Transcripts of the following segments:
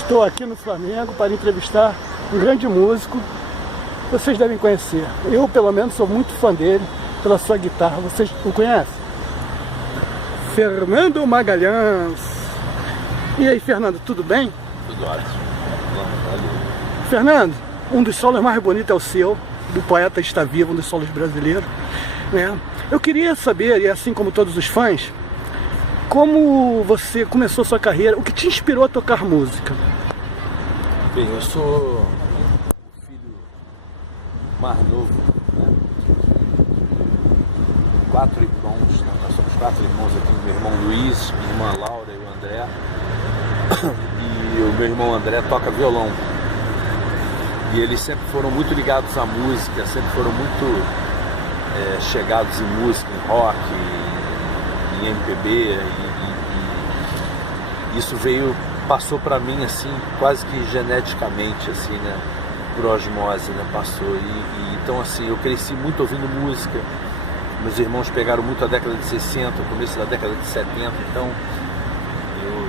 Estou aqui no Flamengo para entrevistar um grande músico. Vocês devem conhecer. Eu, pelo menos, sou muito fã dele, pela sua guitarra. Vocês o conhecem? Fernando Magalhães. E aí, Fernando, tudo bem? Tudo ótimo. Fernando, um dos solos mais bonitos é o seu, do Poeta Está Vivo, um dos solos brasileiros, né? Eu queria saber, e assim como todos os fãs, como você começou sua carreira, o que te inspirou a tocar música? Bem, eu sou o filho mais novo, né? 4 irmãos, né? Nós somos 4 irmãos aqui, meu irmão Luiz, minha irmã Laura e o André. E o meu irmão André toca violão. E eles sempre foram muito ligados à música, sempre foram muito chegados em música, em rock, em MPB. E isso passou para mim assim, quase que geneticamente, assim, né? Por osmose, né? Passou. Então assim, eu cresci muito ouvindo música. Meus irmãos pegaram muito a década de 60, o começo da década de 70, então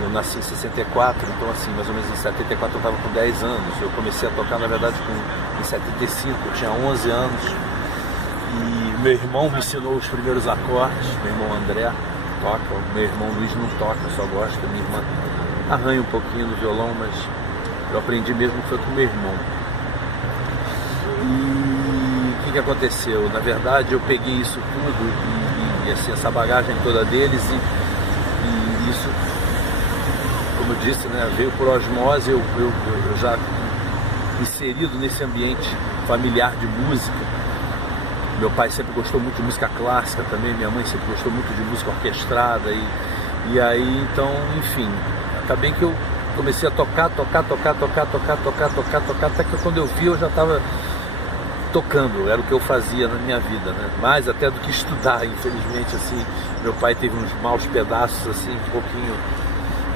eu nasci em 64, então assim, mais ou menos em 74 eu estava com 10 anos. Eu comecei a tocar, na verdade, em 75, eu tinha 11 anos. E meu irmão me ensinou os primeiros acordes, meu irmão André toca, meu irmão Luiz não toca, só gosta, minha irmã arranha um pouquinho no violão, mas eu aprendi mesmo foi com meu irmão. E o que aconteceu? Na verdade, eu peguei isso tudo e assim, essa bagagem toda deles e isso, como eu disse, né, veio por osmose. Eu já inserido nesse ambiente familiar de música. Meu pai sempre gostou muito de música clássica também, minha mãe sempre gostou muito de música orquestrada e aí, então, enfim, acabei que eu comecei a tocar, até que quando eu vi eu já estava tocando, era o que eu fazia na minha vida, né? Mais até do que estudar, infelizmente, assim, meu pai teve uns maus pedaços, assim, um pouquinho,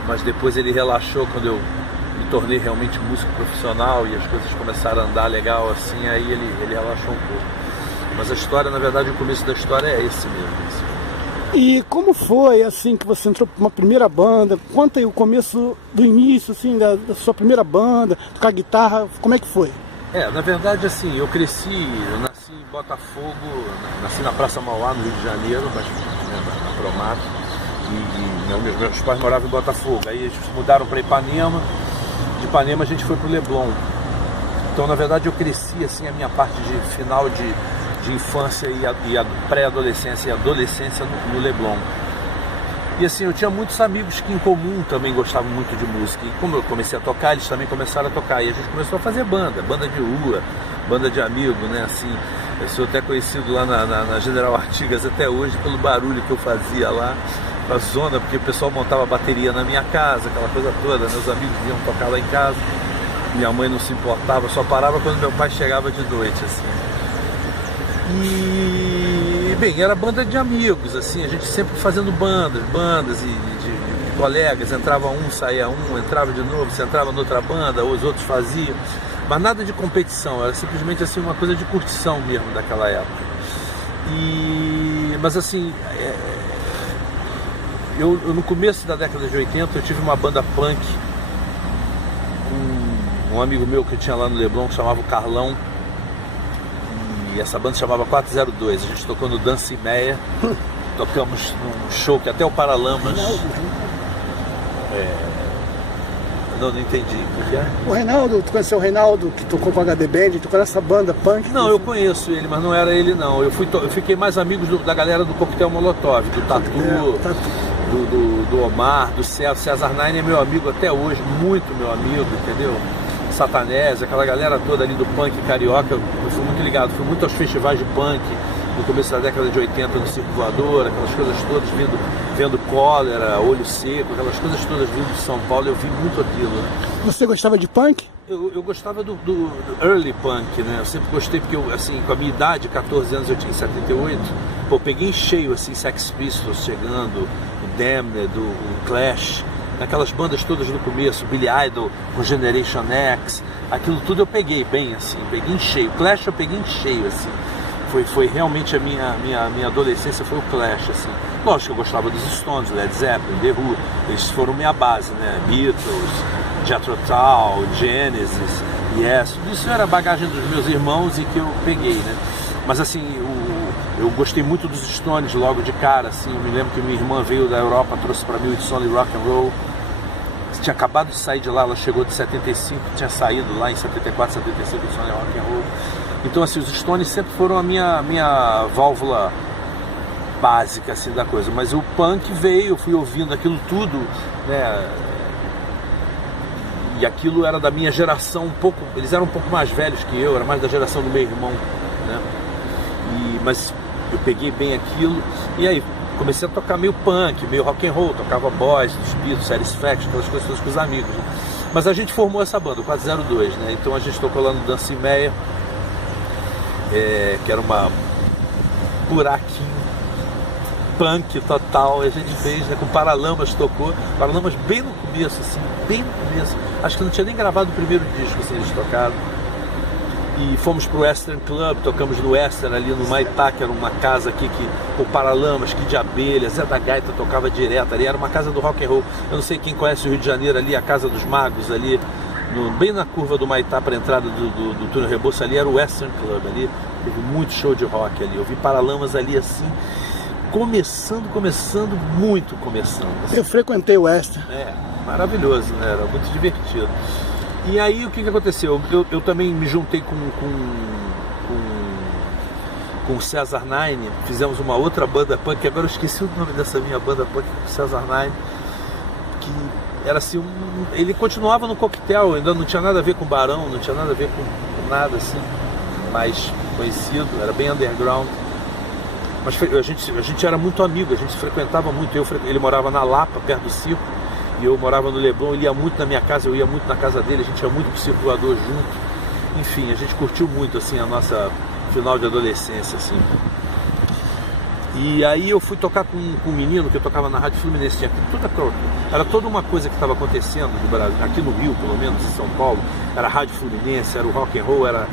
mas depois ele relaxou quando eu me tornei realmente músico profissional e as coisas começaram a andar legal, assim, aí ele relaxou um pouco. Mas a história, na verdade, o começo da história é esse mesmo. Assim. E como foi, assim, que você entrou para uma primeira banda? Conta aí o começo do início, assim, da sua primeira banda, tocar guitarra, como é que foi? Na verdade, assim, eu nasci em Botafogo, nasci na Praça Mauá, no Rio de Janeiro, mas na Promato, e meus pais moravam em Botafogo, aí eles mudaram para Ipanema, de Ipanema a gente foi para o Leblon. Então, na verdade, eu cresci, assim, a minha parte de final de infância e a pré-adolescência e adolescência no Leblon. E assim, eu tinha muitos amigos que em comum também gostavam muito de música. E como eu comecei a tocar, eles também começaram a tocar. E a gente começou a fazer banda de rua, banda de amigo, né? Assim, eu sou até conhecido lá na General Artigas até hoje pelo barulho que eu fazia lá na zona, porque o pessoal montava bateria na minha casa, aquela coisa toda. Meus amigos vinham tocar lá em casa. Minha mãe não se importava, só parava quando meu pai chegava de noite, assim. E, bem, era banda de amigos, assim, a gente sempre fazendo bandas e de colegas, entrava um, saía um, entrava de novo, você entrava noutra banda, os outros faziam, mas nada de competição, era simplesmente assim uma coisa de curtição mesmo daquela época. Mas assim, eu no começo da década de 80 eu tive uma banda punk com um amigo meu que tinha lá no Leblon, que chamava o Carlão. E essa banda se chamava 402, a gente tocou no Dança Meia, tocamos num show que até o Paralamas... Não entendi. O que é? O Reinaldo, tu conheceu o Reinaldo, que tocou com a HD Band, tocou nessa banda punk? Não, eu conheço ele, mas não era ele não. Eu fiquei mais amigo da galera do Coquetel Molotov, do Tatu, do Omar, do César Nine é meu amigo até hoje, muito meu amigo, entendeu? Satanese, aquela galera toda ali do punk carioca, eu fui muito ligado, fui muito aos festivais de punk no começo da década de 80 no Circo Voador, aquelas coisas todas, vendo Cólera, Olho Seco, aquelas coisas todas vindo de São Paulo, eu vi muito aquilo. Você gostava de punk? Eu gostava do early punk, né? Eu sempre gostei porque eu, assim, com a minha idade, 14 anos, eu tinha em 78, pô, peguei em cheio, assim, Sex Pistols chegando, o Damned, o Clash, aquelas bandas todas no começo, Billy Idol, com Generation X, aquilo tudo eu peguei bem, assim, peguei em cheio. Clash eu peguei em cheio, assim. Foi realmente a minha adolescência, foi o Clash, assim. Lógico que eu gostava dos Stones, Led Zeppelin, The Who, eles foram minha base, né? Beatles, Jethro Tull, Genesis, Yes. Tudo isso era bagagem dos meus irmãos e que eu peguei, né? Mas assim, eu gostei muito dos Stones logo de cara, assim. Eu me lembro que minha irmã veio da Europa, trouxe para mim o Stone Rock and Roll. Tinha acabado de sair de lá, ela chegou de 75, tinha saído lá em 74, 75 do Stone Rock and Roll. Então assim, os Stones sempre foram a minha válvula básica assim da coisa. Mas o punk veio, eu fui ouvindo aquilo tudo, né? E aquilo era da minha geração, eles eram um pouco mais velhos que eu, era mais da geração do meu irmão, né? Mas eu peguei bem aquilo, e aí comecei a tocar meio punk, meio rock and roll, tocava Boys, dos Beatles, Satisfaction, aquelas coisas todas com os amigos, né? Mas a gente formou essa banda, o 402, né? Então a gente tocou lá no Dancing Meia, que era uma buraquinho punk total, a gente fez, né, com Paralamas, tocou Paralamas bem no começo, assim, bem no começo, acho que não tinha nem gravado o primeiro disco, assim, eles tocaram, e fomos pro Western Club, tocamos no Western, ali no Maitá, que era uma casa aqui, o Paralamas, Kid de Abelha, Zé da Gaita tocava direto, ali era uma casa do rock and roll, eu não sei quem conhece o Rio de Janeiro ali, a Casa dos Magos ali, bem na curva do Maitá para a entrada do túnel Rebouças, ali era o Western Club, ali teve muito show de rock ali, eu vi Paralamas ali assim, começando, muito começando. Assim. Eu frequentei o Western. Maravilhoso, né? Era muito divertido. E aí o que aconteceu? Eu também me juntei com o César Nine, fizemos uma outra banda punk, agora eu esqueci o nome dessa minha banda punk com o César Nine, que era assim, ele continuava no Coquetel, ainda não tinha nada a ver com Barão, não tinha nada a ver com nada assim, mais conhecido, era bem underground. Mas a gente era muito amigo, a gente se frequentava muito. Ele morava na Lapa, perto do circo, e eu morava no Leblon. Ele ia muito na minha casa, eu ia muito na casa dele, a gente ia muito pro circulador junto. Enfim, a gente curtiu muito assim, a nossa final de adolescência. Assim. E aí eu fui tocar com um menino que eu tocava na Rádio Fluminense, era toda uma coisa que estava acontecendo no Brasil, aqui no Rio, pelo menos, em São Paulo. Era a Rádio Fluminense, era o rock and roll, era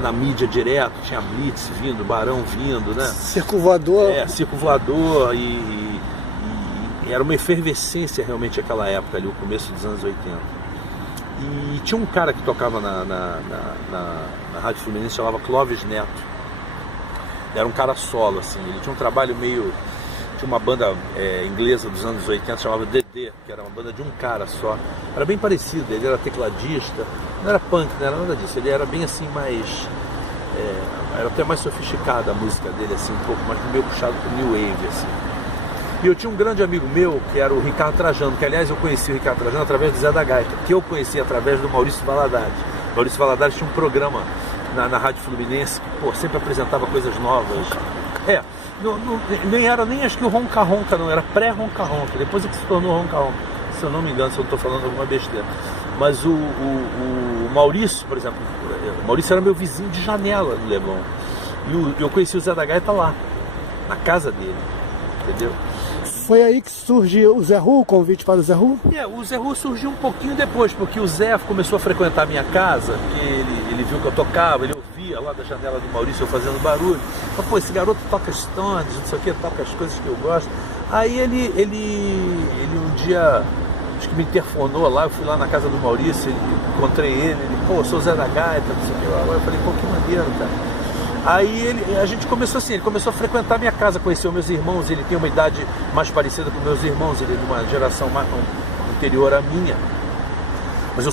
na mídia direto, tinha Blitz vindo, Barão vindo, né? Circo Voador. Circo Voador e era uma efervescência realmente aquela época ali, o começo dos anos 80. E tinha um cara que tocava na Rádio Fluminense, chamava Clóvis Neto. Era um cara solo, assim, ele tinha um trabalho meio... Tinha uma banda inglesa dos anos 80, chamava DD, que era uma banda de um cara só. Era bem parecido, ele era tecladista, não era punk, não era nada disso, ele era bem assim mais... era até mais sofisticada a música dele, assim, um pouco mais meio puxado pro New Wave, assim. E eu tinha um grande amigo meu, que era o Ricardo Trajano, que aliás eu conheci o Ricardo Trajano através do Zé da Gaita, que eu conheci através do Maurício Valadares. O Maurício Valadares tinha um programa na Rádio Fluminense, que sempre apresentava coisas novas. Nem era nem acho que o Ronca Ronca, não, era pré-Ronca Ronca, depois é que se tornou Ronca Ronca, se eu não me engano, se eu não estou falando alguma besteira. Mas o Maurício, por exemplo, o Maurício era meu vizinho de janela no Leblon. E eu conheci o Zé da Gaita lá, na casa dele, entendeu? Foi aí que surgiu o Zé Ru, o convite para o Zé Ru? O Zé Ru surgiu um pouquinho depois, porque o Zé começou a frequentar a minha casa, porque ele viu que eu tocava, ele ouvia lá da janela do Maurício eu fazendo barulho. Falei, pô, esse garoto toca Stones, não sei o que, toca as coisas que eu gosto. Aí ele um dia, acho que me interfonou lá, eu fui lá na casa do Maurício, encontrei ele, pô, eu sou o Zé da Gaita, não sei o que. Eu falei, pô, que maneiro, cara. Aí a gente começou assim, ele começou a frequentar a minha casa, conheceu meus irmãos, ele tem uma idade mais parecida com meus irmãos, ele é de uma geração mais anterior à minha. Mas eu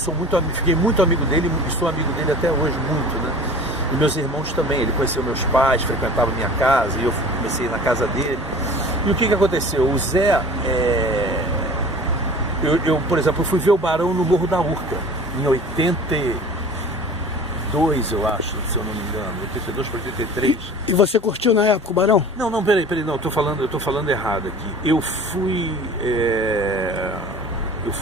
fiquei muito amigo dele e sou amigo dele até hoje, muito, né? E meus irmãos também, ele conheceu meus pais, frequentava a minha casa, e eu comecei na casa dele. E o que aconteceu? O Zé, por exemplo, eu fui ver o Barão no Morro da Urca, em 82, eu acho, se eu não me engano, 82 para 83. E você curtiu na época o Barão? Não, peraí, não, eu tô falando errado aqui. Eu fui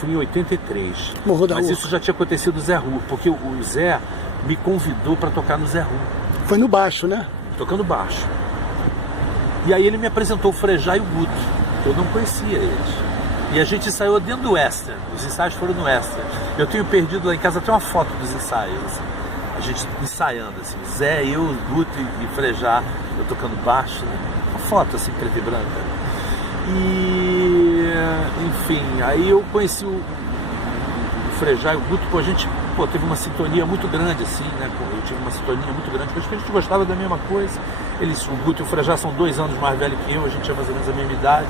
em 83, Morro da mas Urca. isso já tinha acontecido no Zé Ru, porque o Zé me convidou para tocar no Zé Ru. Foi no baixo, né? Tocando baixo. E aí ele me apresentou o Frejá e o Guto. Eu não conhecia eles. E a gente ensaiou dentro do Western. Os ensaios foram no Western. Eu tenho perdido lá em casa até uma foto dos ensaios. Assim. A gente ensaiando, assim. Zé, eu, Guto e Frejá. Eu tocando baixo. Né? Uma foto assim, preta e branca. E... enfim, aí eu conheci o Frejá e o Guto, pô, a gente teve uma sintonia muito grande, assim, né? Eu tive uma sintonia muito grande, porque a gente gostava da mesma coisa. O Guto e o Frejá são 2 anos mais velhos que eu, a gente é mais ou menos a mesma idade.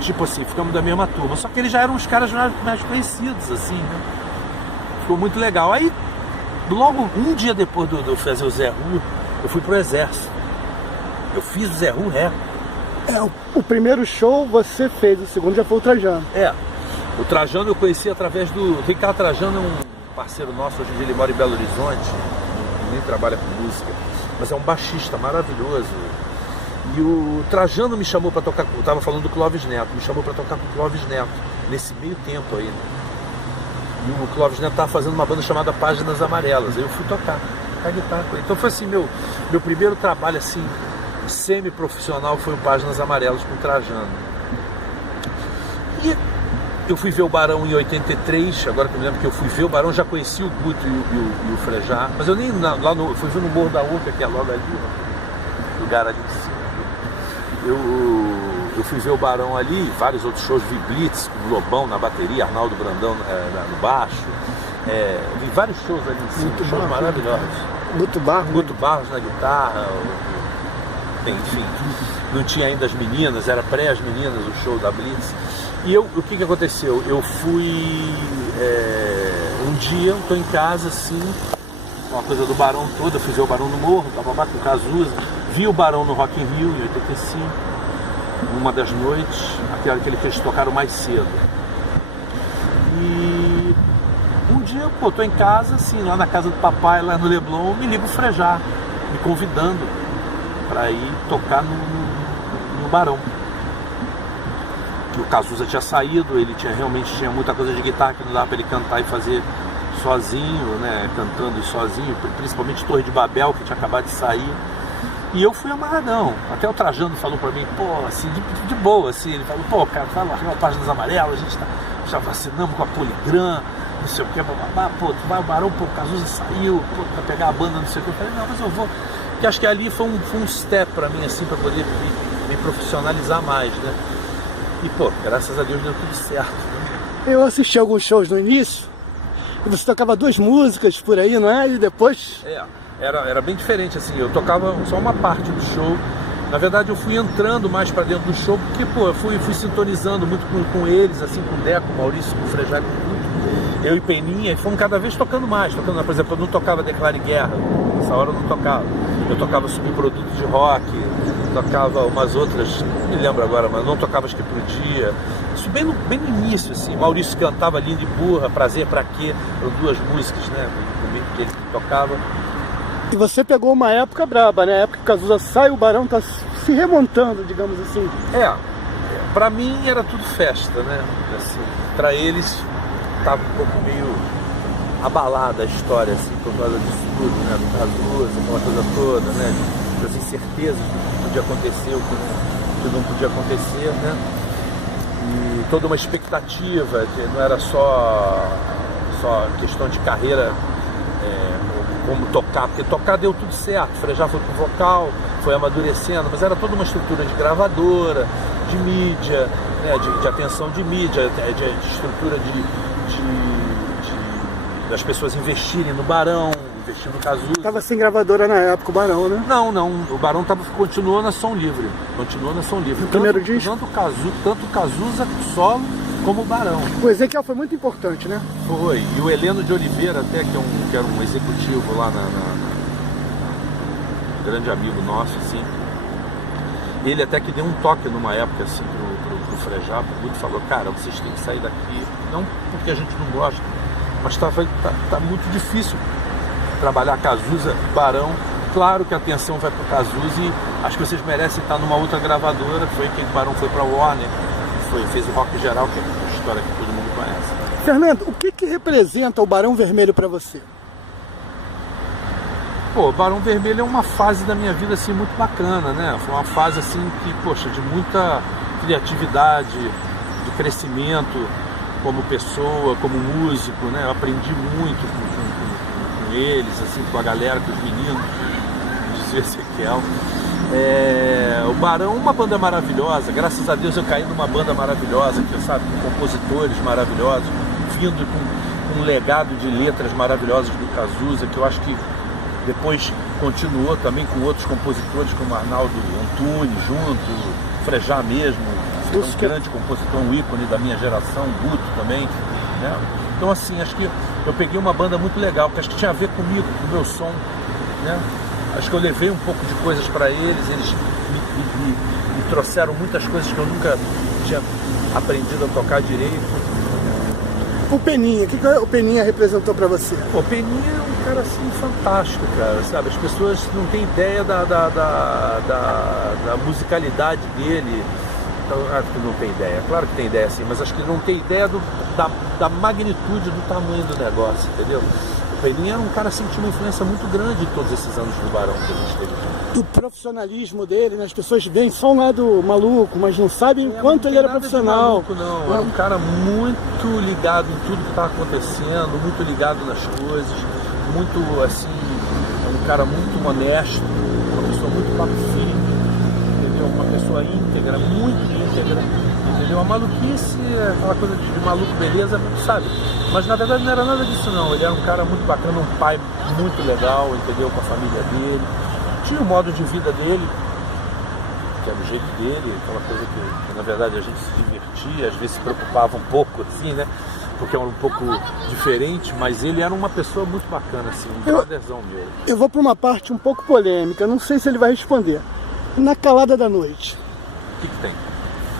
Tipo assim, ficamos da mesma turma. Só que eles já eram os caras mais conhecidos, assim, né? Ficou muito legal. Aí, logo um dia depois de eu fazer o Zé Ru, eu fui pro Exército. Eu fiz o Zé Ru Ré. O primeiro show você fez, o segundo já foi o Trajano. O Trajano eu conheci através do... Ricardo Trajano é um parceiro nosso, hoje em dia ele mora em Belo Horizonte, nem trabalha com música, mas é um baixista maravilhoso. E o Trajano me chamou para tocar, eu estava falando do Clóvis Neto, me chamou para tocar com o Clóvis Neto, nesse meio tempo aí, né? E o Clóvis Neto estava fazendo uma banda chamada Páginas Amarelas, aí eu fui tocar guitarra com ele. Então foi assim, meu primeiro trabalho assim, semi-profissional foi o Páginas Amarelas com o Trajano. E eu fui ver o Barão em 83, agora que eu me lembro que eu fui ver o Barão, já conheci o Guto e o Frejá, mas eu nem fui ver no Morro da Urca, que é logo ali, no lugar ali de cima. Eu fui ver o Barão ali, vários outros shows, vi Blitz, com o Lobão na bateria, Arnaldo Brandão no baixo, vi vários shows ali em cima, shows maravilhosos. Guto Barros na guitarra, enfim, não tinha ainda as meninas, era pré as meninas o show da Blitz. E o que aconteceu? Eu fui um dia, eu estou em casa assim, uma coisa do Barão toda, fui ver o Barão no Morro, com o Cazuza, vi o Barão no Rock in Rio em 85, uma das noites, aquela que eles tocaram mais cedo. E um dia, estou em casa, assim, lá na casa do papai, lá no Leblon, me liga o Frejá, me convidando para ir tocar no Barão. O Cazuza tinha saído, ele realmente tinha muita coisa de guitarra que não dava para ele cantar e fazer sozinho, né, cantando sozinho, principalmente Torre de Babel, que tinha acabado de sair. E eu fui amarradão. Até o Trajano falou pra mim, assim, de boa, assim, ele falou, cara, vai largar uma Páginas Amarelas, a gente já vacinamos com a Poligram, não sei o que, tu vai o Barão, o Cazuza saiu, pra pegar a banda, não sei o que. Eu falei, não, mas eu vou. Porque acho que ali foi um step pra mim, assim, pra poder me profissionalizar mais, né? E, graças a Deus deu tudo certo, né? Eu assisti alguns shows no início, e você tocava 2 músicas por aí, não é? E depois... Era bem diferente, assim, eu tocava só uma parte do show. Na verdade, eu fui entrando mais pra dentro do show, porque, eu fui sintonizando muito com eles, assim, com o Deco, com o Maurício, com o Frejá, eu e Peninha, e fomos cada vez tocando mais. Por exemplo, eu não tocava Declare Guerra, nessa hora eu não tocava. Eu tocava subproduto de rock, tocava umas outras, não me lembro agora, mas não tocava Acho que Podia. Isso bem no início, assim. Maurício cantava Linda e Burra, Prazer Pra Quê, eram 2 músicas, né, que ele tocava. E você pegou uma época braba, né? A época que o Cazuza sai, o Barão tá se remontando, digamos assim. Pra mim era tudo festa, né? Assim, pra eles tava um pouco meio abalada a história, assim, por causa disso tudo, né? Do Cazuza, aquela coisa toda, né? Das incertezas do que podia acontecer, o que não podia acontecer, né? E toda uma expectativa, que não era só questão de carreira, como tocar, porque tocar deu tudo certo, o Frejá foi pro vocal, foi amadurecendo, mas era toda uma estrutura de gravadora, de mídia, né, de atenção de mídia, de estrutura das pessoas investirem no Barão, investir no Cazuza. Tava sem gravadora na época o Barão, né? Não, o Barão continuou na Som Livre. No primeiro disco? Tanto o Cazuza solo como o Barão. O Ezequiel foi muito importante, né? Foi. E o Heleno de Oliveira, até, que era um executivo lá grande amigo nosso, assim. Ele até que deu um toque numa época, assim, pro Frejá, pro Guto, falou, cara, vocês têm que sair daqui. Não porque a gente não gosta, mas tá muito difícil trabalhar Cazuza, Barão. Claro que a atenção vai pro Cazuza e acho que vocês merecem estar numa outra gravadora. Foi quem o Barão foi pra Warner. Fez o Rock Geral, que é uma história que todo mundo conhece. Fernando, o que representa o Barão Vermelho para você? O Barão Vermelho é uma fase da minha vida assim, muito bacana, né? Foi uma fase assim que, de muita criatividade, de crescimento como pessoa, como músico, né? Eu aprendi muito com eles, assim, com a galera, com os meninos, dizia Ezequiel. O Barão é uma banda maravilhosa, graças a Deus eu caí numa banda maravilhosa, com compositores maravilhosos, vindo um legado de letras maravilhosas do Cazuza, que eu acho que depois continuou também com outros compositores, como Arnaldo Antunes junto, Frejá mesmo, um grande compositor, um ícone da minha geração, Guto também, né? Então assim, acho que eu peguei uma banda muito legal, que acho que tinha a ver comigo, com o meu som, né? Acho que eu levei um pouco de coisas para eles me trouxeram muitas coisas que eu nunca tinha aprendido a tocar direito. O Peninha, o que o Peninha representou para você? O Peninha é um cara assim fantástico, cara, sabe? As pessoas não têm ideia da musicalidade dele. Acho que não tem ideia, claro que tem ideia sim, mas acho que não tem ideia da magnitude do tamanho do negócio, entendeu? O Peninha era um cara assim que tinha uma influência muito grande em todos esses anos do Barão que a gente teve. Do profissionalismo dele, né? As pessoas veem só um lado maluco, mas não sabem o quanto ele era profissional. Maluco, não. Era um cara muito ligado em tudo que estava acontecendo, muito ligado nas coisas, muito assim, um cara muito honesto, uma pessoa muito papo firme, entendeu? Uma pessoa íntegra, muito íntegra, entendeu? A maluquice, aquela coisa de maluco beleza, sabe? Mas na verdade não era nada disso não, ele era um cara muito bacana, um pai muito legal, entendeu? Com a família dele. Tinha o modo de vida dele, que era o jeito dele, aquela coisa que na verdade a gente se divertia, às vezes se preocupava um pouco, assim, né? Porque era um pouco diferente, mas ele era uma pessoa muito bacana, assim, um brotherzão meu. Eu vou para uma parte um pouco polêmica, não sei se ele vai responder. Na Calada da Noite. O que tem?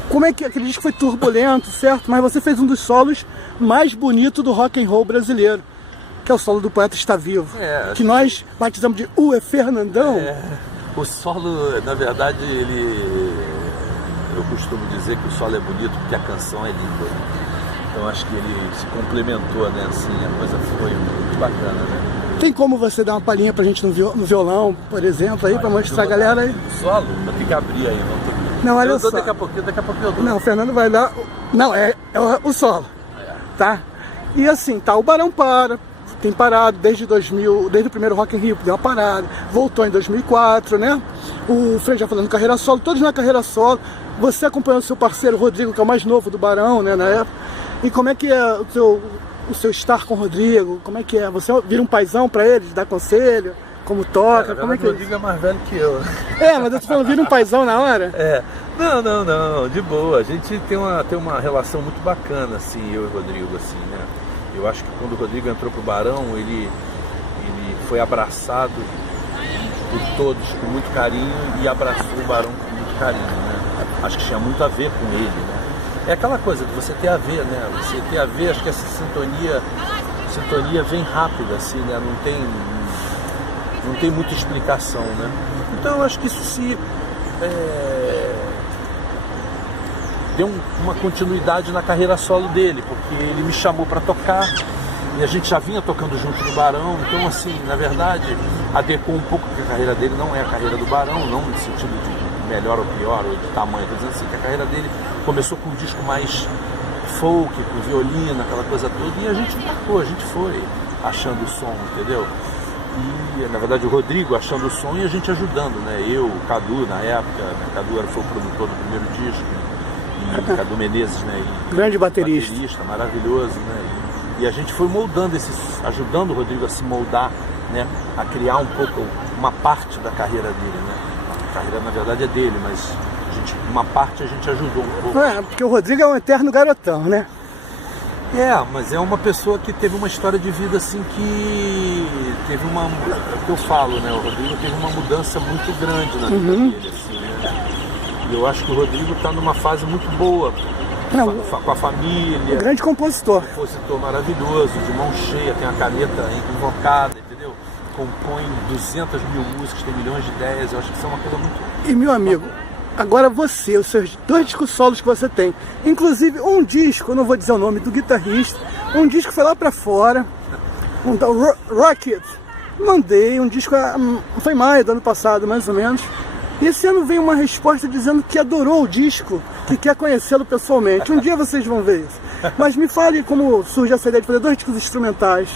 Como é que aquele disco foi turbulento, certo? Mas você fez um dos solos mais bonitos do rock and roll brasileiro, que é o solo do Poeta Está Vivo, que nós batizamos de Ué Fernandão. O solo, na verdade, eu costumo dizer que o solo é bonito porque a canção é linda. Então acho que ele se complementou, né? Assim, a coisa foi muito bacana, né? Tem como você dar uma palhinha pra gente no violão, por exemplo, aí, pra mostrar a galera aí? O solo? Vou ter que abrir aí, não tô... Não, olha só. Daqui a pouquinho eu dou. Não, o Fernando vai dar... Não, é o solo, tá? E assim, tá, o Barão tem parado desde o primeiro Rock in Rio, deu uma parada, voltou em 2004, né? O Frei já falando carreira solo, todos na carreira solo. Você acompanhou o seu parceiro Rodrigo, que é o mais novo do Barão, né, na época. E como é que é o seu estar com o Rodrigo? Como é que é? Você vira um paizão pra eles, dá conselho? Como toca? Como é que é? O Rodrigo é mais velho que eu. Mas eu tô falando, vira um paizão na hora? Não, de boa. A gente tem uma relação muito bacana, assim, eu e o Rodrigo, assim, né? Eu acho que quando o Rodrigo entrou pro Barão, ele foi abraçado por todos com muito carinho e abraçou o Barão com muito carinho, né? Acho que tinha muito a ver com ele, né? É aquela coisa de você ter a ver, né? Você ter a ver, acho que essa sintonia vem rápida, assim, né? Não tem muita explicação, né? Então eu acho que isso deu uma continuidade na carreira solo dele, porque ele me chamou para tocar e a gente já vinha tocando junto no Barão, então assim, na verdade, adequou um pouco, porque a carreira dele não é a carreira do Barão, não no sentido de melhor ou pior, ou de tamanho, estou dizendo assim, que a carreira dele começou com um disco mais folk, com violino, aquela coisa toda, e a gente foi achando o som, entendeu? E na verdade o Rodrigo achando o som e a gente ajudando, né? Eu, o Cadu na época, né? Cadu foi o produtor do primeiro disco, e Cadu Menezes, né? Grande baterista, maravilhoso, né? E a gente foi moldando ajudando o Rodrigo a se moldar, né? A criar um pouco, uma parte da carreira dele, né? A carreira na verdade é dele, mas uma parte a gente ajudou um pouco. Porque o Rodrigo é um eterno garotão, né? Mas é uma pessoa que teve uma história de vida assim que teve é o que eu falo, né? O Rodrigo teve uma mudança muito grande na vida dele, assim, né? E eu acho que o Rodrigo está numa fase muito boa com a família. Um grande compositor. Compositor maravilhoso, de mão cheia, tem a caneta invocada, entendeu? Compõe 200 mil músicas, tem milhões de ideias, eu acho que isso é uma coisa muito... E meu amigo, agora você, os seus 2 discos solos que você tem, inclusive um disco, eu não vou dizer o nome do guitarrista, um disco foi lá pra fora, um tal Rocket, mandei, um disco, foi maio do ano passado, mais ou menos, e esse ano veio uma resposta dizendo que adorou o disco, que quer conhecê-lo pessoalmente. Um dia vocês vão ver isso. Mas me fale como surge essa ideia de fazer 2 discos instrumentais.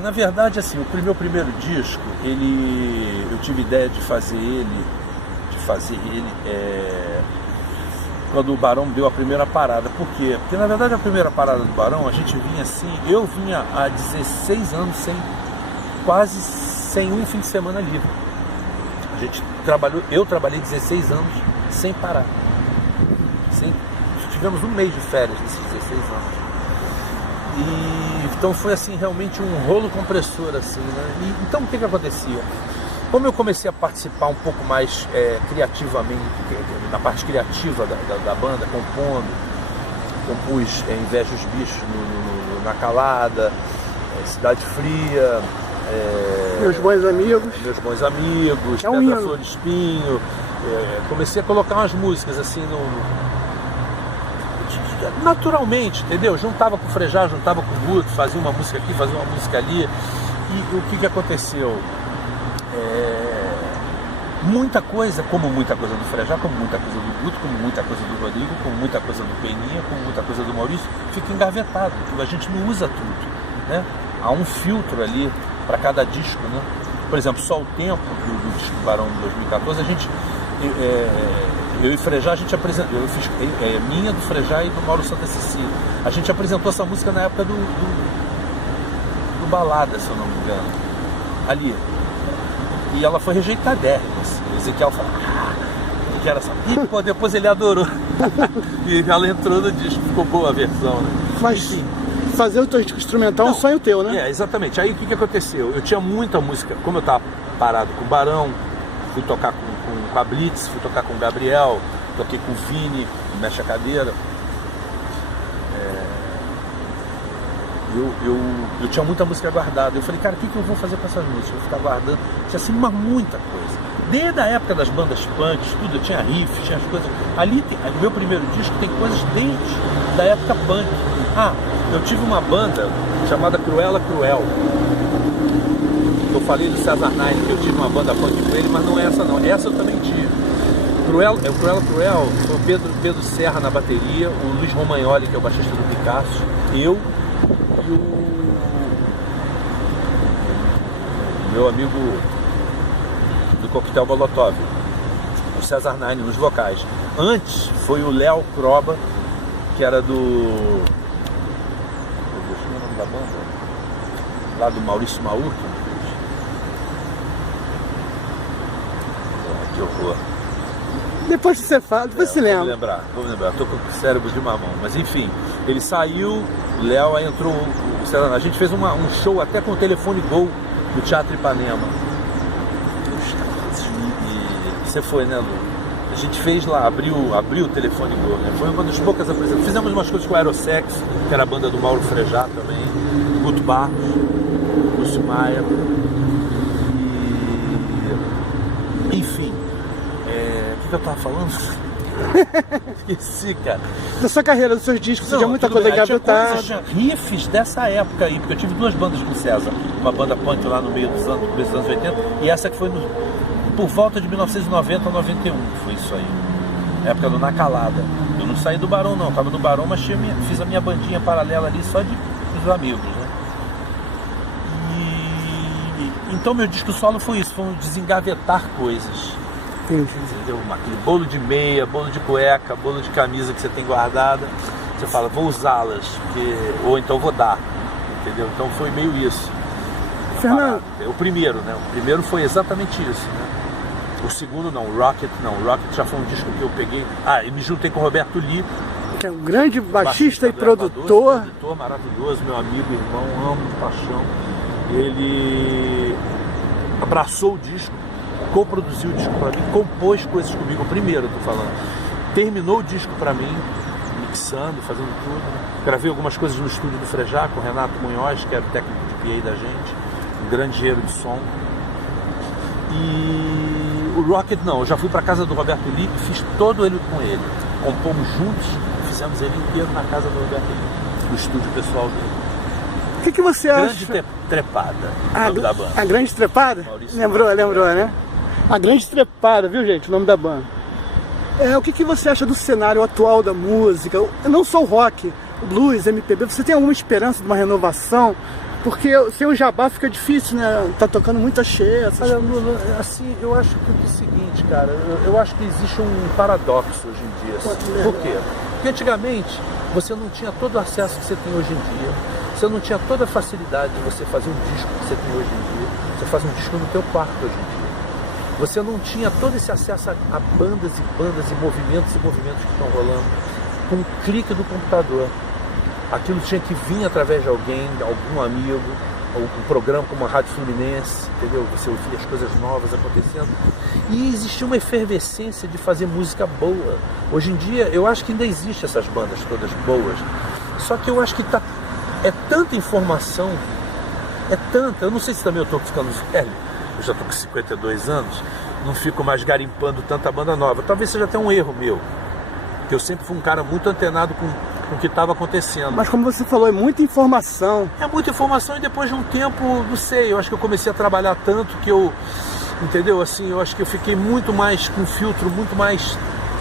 Na verdade, assim, o meu primeiro disco, eu tive ideia de fazer ele quando o Barão deu a primeira parada. Por quê? Porque na verdade a primeira parada do Barão, a gente vinha assim, eu vinha há 16 anos quase sem um fim de semana livre. Eu trabalhei 16 anos sem parar. Tivemos um mês de férias nesses 16 anos. Então foi assim, realmente um rolo compressor assim, né? Então o que acontecia? Como eu comecei a participar um pouco mais criativamente, na parte criativa da banda, compus Inveja dos Bichos na Calada, Cidade Fria, Meus Bons Amigos, Pedra, Flor e Espinho, comecei a colocar umas músicas assim naturalmente, entendeu? Juntava com o Frejá, juntava com o Guto, fazia uma música aqui, fazia uma música ali. E o que aconteceu? Muita coisa do Frejá, como muita coisa do Guto, como muita coisa do Rodrigo, como muita coisa do Peninha, como muita coisa do Maurício, fica engavetado, porque a gente não usa tudo, né? Há um filtro ali para cada disco, né? Por exemplo, Só o Tempo, do disco Barão de 2014, eu e Frejá, a gente apresentou, eu fiz minha, do Frejá e do Mauro Santa Cecília. A gente apresentou essa música na época do Balada, se eu não me engano, ali. E ela foi rejeitadérrima, assim. O Ezequiel falou, que era essa? E pô, depois ele adorou. E ela entrou no disco, ficou boa a versão, né? Mas sim, fazer o teu disco instrumental é um sonho teu, né? Exatamente. Aí o que aconteceu? Eu tinha muita música, como eu estava parado com o Barão, fui tocar com a Blitz, fui tocar com o Gabriel, toquei com o Vini, Mexe a Cadeira. Eu tinha muita música guardada. Eu falei, cara, o que eu vou fazer com essas músicas? Eu vou ficar guardando. Tinha assim muita coisa. Desde a época das bandas punks, tudo, eu tinha riff, tinha as coisas. Ali, no meu primeiro disco, tem coisas desde da época punk. Eu tive uma banda chamada Cruella Cruel. Eu falei do César Nine, que eu tive uma banda punk com ele, mas não é essa não. Essa eu também tive. Cruella Cruel foi o Pedro Serra na bateria, o Luiz Romagnoli, que é o baixista do Picasso, eu e o meu amigo do Coquetel Molotov, o César Nine, nos vocais. Antes foi o Léo Croba, que era do... Deixa eu ver o nome da banda. Lá do Maurício Maur. Que horror. Depois que você fala, depois você lembra. Vou me lembrar, tô com o cérebro de mamão. Mas enfim, ele saiu, o Léo, aí entrou o César. A gente fez um show até com o Telefone Gol no Teatro Ipanema. E você foi, né, Lu? A gente fez lá, abriu o Telefone Gol, né? Foi uma das poucas apresentações. Fizemos umas coisas com o Aerosex, que era a banda do Mauro Frejá também, Guto Barros, Lúcio Maia. Enfim, o que eu tava falando? Esqueci, cara. Da sua carreira, dos seus discos, você tinha muita coisa engavetada. Tinha riffs dessa época aí, porque eu tive duas bandas com o César. Uma banda punk lá no meio dos anos 80, e essa que foi por volta de 1990 a 91, foi isso aí. Época do Na Calada. Eu não saí do Barão não, tava no Barão, mas fiz a minha bandinha paralela ali só dos amigos, né? Então meu disco solo foi isso, foi um desengavetar coisas. Entendi. Entendeu? Aquele bolo de meia, bolo de cueca, bolo de camisa que você tem guardada, você fala, vou usá-las, ou então vou dar, entendeu? Então foi meio isso. Fernando. O primeiro, né? O primeiro foi exatamente isso, né? O segundo não, o Rocket já foi um disco que eu peguei. E me juntei com o Roberto Lee, que é um grande baixista e produtor. Produtor maravilhoso, meu amigo, irmão, amo de paixão. Ele abraçou o disco, coproduziu o disco para mim, compôs coisas comigo, o primeiro eu tô falando. Terminou o disco para mim, mixando, fazendo tudo. Gravei algumas coisas no estúdio do Frejá com o Renato Munhoz, que era o técnico de PA da gente, um grande engenheiro de som. E o Rocket não, eu já fui para casa do Roberto Lee e fiz todo ele com ele. Compomos juntos, fizemos ele inteiro na casa do Roberto Lee, no estúdio pessoal dele. O que você acha? Grande Trepada, nome da banda. A Grande Trepada? Maurício lembrou, né? A Grande Trepada, viu, gente? O nome da banda. O que você acha do cenário atual da música? Não só o rock, o blues, MPB. Você tem alguma esperança de uma renovação? Porque sem o jabá fica difícil, né? Tá tocando muito cheia. Olha, assim, eu acho que é o seguinte, cara, eu acho que existe um paradoxo hoje em dia. Assim. Por quê? Porque antigamente você não tinha todo o acesso que você tem hoje em dia. Você não tinha toda a facilidade de você fazer um disco que você tem hoje em dia. Você faz um disco no teu quarto hoje em dia. Você não tinha todo esse acesso a bandas e movimentos que estão rolando com um clique do computador. Aquilo tinha que vir através de alguém, de algum amigo, um programa como a Rádio Fluminense, entendeu? Você ouvia as coisas novas acontecendo. E existia uma efervescência de fazer música boa. Hoje em dia, eu acho que ainda existe essas bandas todas boas. Só que eu acho que é tanta informação, eu não sei se também eu estou ficando velho, eu já estou com 52 anos, não fico mais garimpando tanta banda nova. Talvez seja até um erro meu, porque eu sempre fui um cara muito antenado com o que estava acontecendo. Mas como você falou, é muita informação. É muita informação e depois de um tempo, não sei, eu acho que eu comecei a trabalhar tanto que eu, entendeu? Assim, eu acho que eu fiquei muito mais com um filtro, muito mais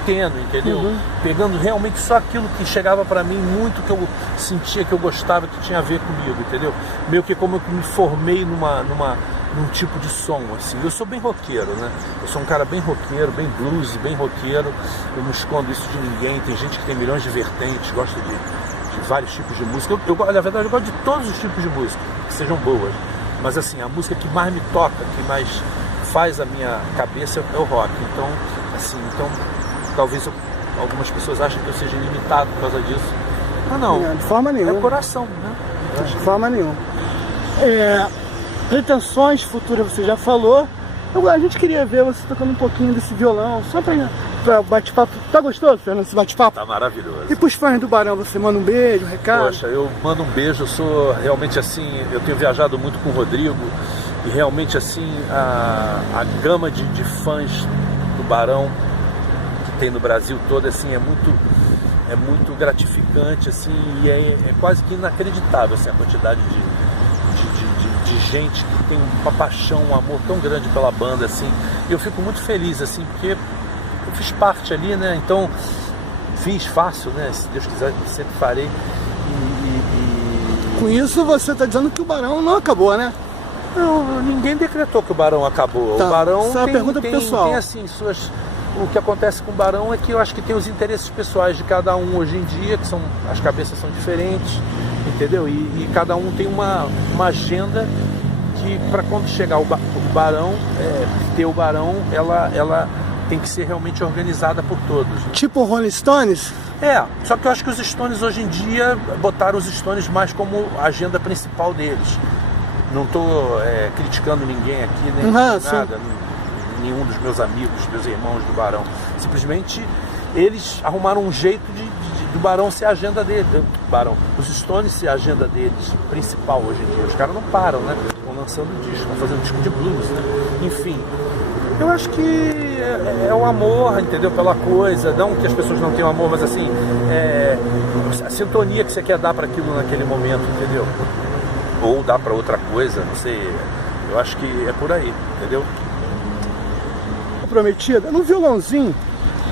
tênue, entendeu? Pegando realmente só aquilo que chegava para mim, muito que eu sentia, que eu gostava, que tinha a ver comigo, entendeu? Meio que como eu me formei num tipo de som, assim. Eu sou bem roqueiro, né? Eu sou um cara bem roqueiro, bem blues, bem roqueiro. Eu não escondo isso de ninguém. Tem gente que tem milhões de vertentes, gosta de vários tipos de música. Na verdade, eu gosto de todos os tipos de música, que sejam boas. Mas, assim, a música que mais me toca, que mais faz a minha cabeça é o rock. Então, assim, talvez algumas pessoas achem que eu seja limitado por causa disso. Mas não, de forma nenhuma. É coração, né? De forma nenhuma. Pretensões futuras você já falou. A gente queria ver você tocando um pouquinho desse violão, só pra bate-papo. Tá gostoso, Fernando, esse bate-papo? Tá maravilhoso. E pros fãs do Barão, você manda um beijo, um recado? Poxa, eu mando um beijo, eu sou realmente assim, eu tenho viajado muito com o Rodrigo e realmente assim, a gama de fãs do Barão que tem no Brasil todo, assim, é muito gratificante, assim, e é quase que inacreditável, assim, a quantidade de gente que tem uma paixão, um amor tão grande pela banda, assim. E eu fico muito feliz, assim, porque eu fiz parte ali, né? Então, faço, né? Se Deus quiser, sempre farei. Com isso, você está dizendo que o Barão não acabou, né? Não, ninguém decretou que o Barão acabou. Tá. O Barão Essa é a pergunta pro pessoal. Tem, assim, o que acontece com o Barão é que eu acho que tem os interesses pessoais de cada um hoje em dia, que as cabeças são diferentes, entendeu? E cada um tem uma agenda que, para quando chegar o Barão, ter o Barão, ela tem que ser realmente organizada por todos. Né? Tipo o Rolling Stones? Só que eu acho que os Stones hoje em dia botaram os Stones mais como agenda principal deles. Não estou criticando ninguém aqui, nem nada, nenhum dos meus amigos, meus irmãos do Barão. Simplesmente eles arrumaram um jeito do Barão ser a agenda dele. Os Stones ser a agenda deles principal hoje em dia. Os caras não param, né? Estão lançando disco, estão fazendo disco de blues, né? Enfim, eu acho que é o amor, entendeu? Pela coisa. Não que as pessoas não tenham amor, mas assim, a sintonia que você quer dar para aquilo naquele momento, entendeu? Ou dar para outra coisa, não sei. Eu acho que é por aí, entendeu? Prometida, no violãozinho,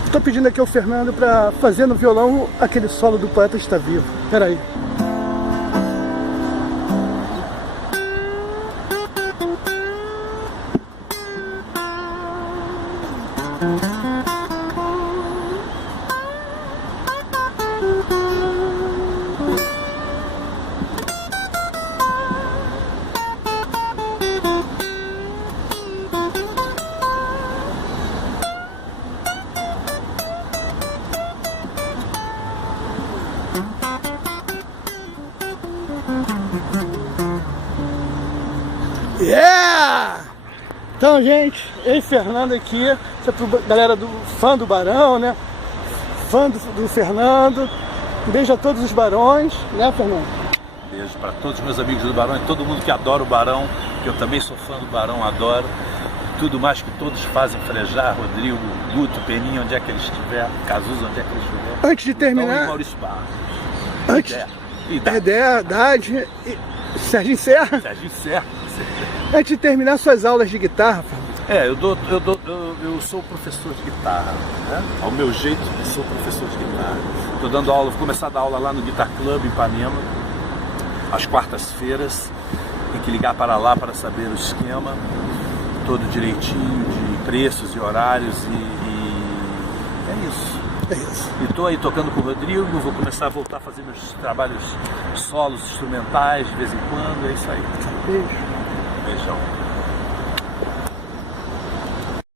estou pedindo aqui ao Fernando para fazer no violão aquele solo do Poeta Está Vivo. Espera aí. Então, gente, eu e Fernando aqui, galera fã do Barão, né? Fã do Fernando. Um beijo a todos os barões, né, Fernando? Beijo para todos os meus amigos do Barão e todo mundo que adora o Barão, que eu também sou fã do Barão, adoro. Tudo mais que todos fazem frejar, Rodrigo, Guto, Peninha, onde é que ele estiver, Cazuza, onde é que ele estiver. Antes de terminar... Então, Maurício Barros. Ideia, Haddad, Serginho Serra. Antes de terminar suas aulas de guitarra, eu sou professor de guitarra, né? Ao meu jeito, eu sou professor de guitarra. Estou dando aula, vou começar a dar aula lá no Guitar Club em Ipanema, às quartas-feiras. tem que ligar para lá para saber o esquema todo direitinho de preços e horários e é isso. É isso. E estou aí tocando com o Rodrigo, vou começar a voltar a fazer meus trabalhos solos instrumentais de vez em quando, é isso aí. Beijo. Beijão.